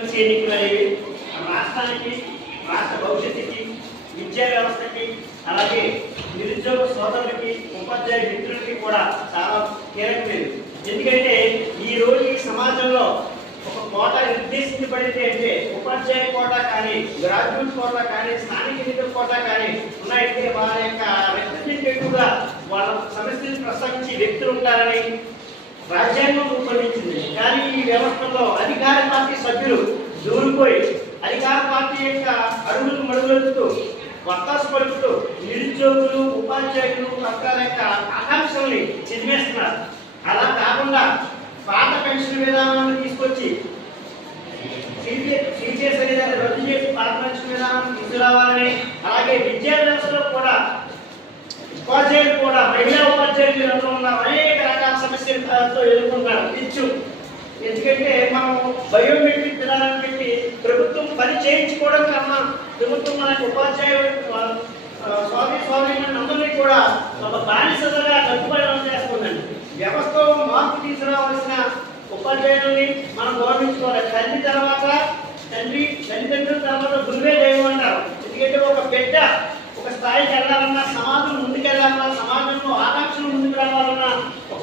ఎన్నికలనేవి రాష్ట్రానికి, రాష్ట్ర భవిష్యత్తుకి, విద్యా వ్యవస్థకి, అలాగే నిరుద్యోగ సోదరులకి, ఉపాధ్యాయ మిత్రులకి కూడా చాలా కీలకమైనది. ఎందుకంటే ఈరోజు ఈ సమాజంలో ఒక కోట నిర్దేశించబడితే అంటే ఉపాధ్యాయ కోట కానీ, గ్రాడ్యుయేట్ కోట కానీ, స్థానిక ఎన్నికల కోట కానీ ఉన్నాయంటే వారి యొక్క రిప్రజెంటేటివ్గా వాళ్ళ సమస్యలు ప్రస్తావించే వ్యక్తులు ఉంటారని రాజ్యాంగం రూపొందించింది. కానీ ఈ వ్యవస్థలో అధికార పార్టీ సభ్యులు దూరిపోయి అధికార పార్టీ యొక్క అడుగులు మడుగులెత్తుతూ వత్తాసు పలుకుతూ నిరుద్యోగులు, ఉపాధ్యాయులు రకాల యొక్క ఆకాంక్షల్ని చిదిమేస్తున్నారు. అలా కాకుండా పాత పెన్షన్ విధానాన్ని తీసుకొచ్చి సీజీఎస్ అనేది రద్దు చేసి పాత పెన్షన్ విధానాన్ని తీసుకురావాలని, అలాగే విద్యా వ్యవస్థలో కూడా ఉపాధ్యాయులు కూడా మహిళా ఉపాధ్యాయులు ఉన్నారు అనేక రకాల సమస్యలతో ఎదుర్కొంటారు. ఎందుకంటే మనం బయోమెట్రిక్ విధానం పెట్టి ప్రభుత్వం పని చేయించుకోవడం కన్నా ప్రభుత్వం మనకు ఉపాధ్యాయులు స్వామి అందరినీ కూడా ఒక బానిసగా కట్టుబడి చేస్తుందండి. వ్యవస్థలో మార్పు తీసుకురావాల్సిన ఉపాధ్యాయులని మనం గౌరవించుకోవాలి. తల్లిదండ్రుల తర్వాత గురువే దైవం అంటారు. ఎందుకంటే ఒక బిడ్డ ఒక స్థాయికి వెళ్ళాలన్నా, సమాజం ముందుకెళ్ళాలన్నా, సమాజంలో ఆకాంక్షలు ముందుకు రావాలన్నా, ఒక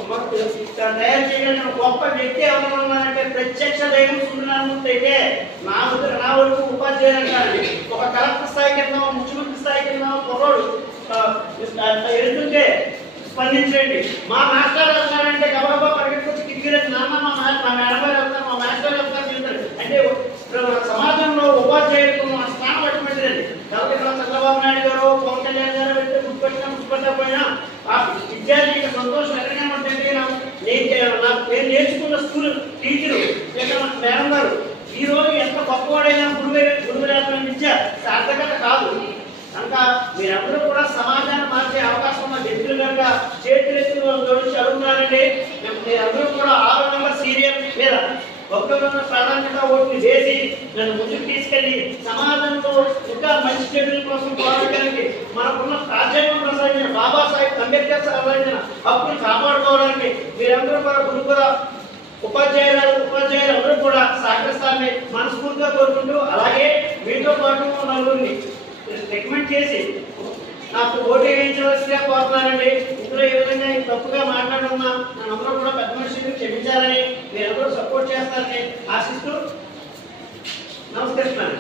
తయారు చేయగలిగిన గొప్ప వ్యక్తి ఎవరన్నారంటే ప్రత్యక్ష దైవం సుందరమూర్తి అయితే నా వరకు ఉపాధ్యాయులు అంటారు. ఒక కలెక్టర్ స్థాయి కింద, ముఖ్యమంత్రి స్థాయి కింద పొరడు ఎదుగుతుంటే స్పందించండి. మా మాస్టర్ వెళ్తారంటే గబగబా పరిగెత్తుకొచ్చి కిటికీలకు నాన్న మా మేడం గారు వెళ్తారు, మా మాస్టర్ వెళ్తారు వెళ్తారు అంటే సమాజంలో ఉపాధ్యాయులకు మా స్థానం అటువంటిదండి. కాబట్టి చంద్రబాబు నాయుడు గారు, పవన్ కళ్యాణ్ గారు వెళ్తే గుర్తుపెట్టకపోయినా ఆ విద్యార్థి సంతోషం ఎక్కడైనా ఉంటుంటే నేను నేర్చుకున్న స్కూల్ టీచరు మేడం గారు ఈ రోజు ఎంత గొప్పవాడైనా గురువు లేకపోయిన విద్య సార్థకత కాదు. కనుక మీరందరూ కూడా సమాజాన్ని మార్చే అవకాశం ఉన్న వ్యక్తులు కనుక చేతులెత్తులు జోడించి అడుగుతున్నారండి. మీరందరూ కూడా 6 నెంబర్ సీరియల్ మీద ఒక్కరున్న ప్రాధాన్యత ఓట్లు చేసి నన్ను ముందుకు తీసుకెళ్లి సమాజంలో ఇంకా మంచి చెడుల కోసం పోరాడడానికి, మనకున్న రాజ్యాంగం ప్రసాదించిన బాబాసాహెబ్ అంబేద్కర్ ప్రసాదించిన హక్కులు కాపాడుకోవడానికి మీరందరూ కూడా గురుకుల ఉపాధ్యాయులు అందరూ కూడా సహకరిస్తారని మనస్ఫూర్తిగా కోరుకుంటూ, అలాగే మీతో పాటు నలుగురిని రికమెండ్ చేసి నాకు ఓటు వేయించవలసిగా కోరుతున్నానండి. ఇందులో ఏ విధంగా తప్పుగా మాట్లాడుతున్నా నన్ను కూడా పెద్ద మనుషులు క్షమించాలని, మీరందరూ సపోర్ట్ చేస్తారని ఆశిస్తూ నమస్కరిస్తున్నాను.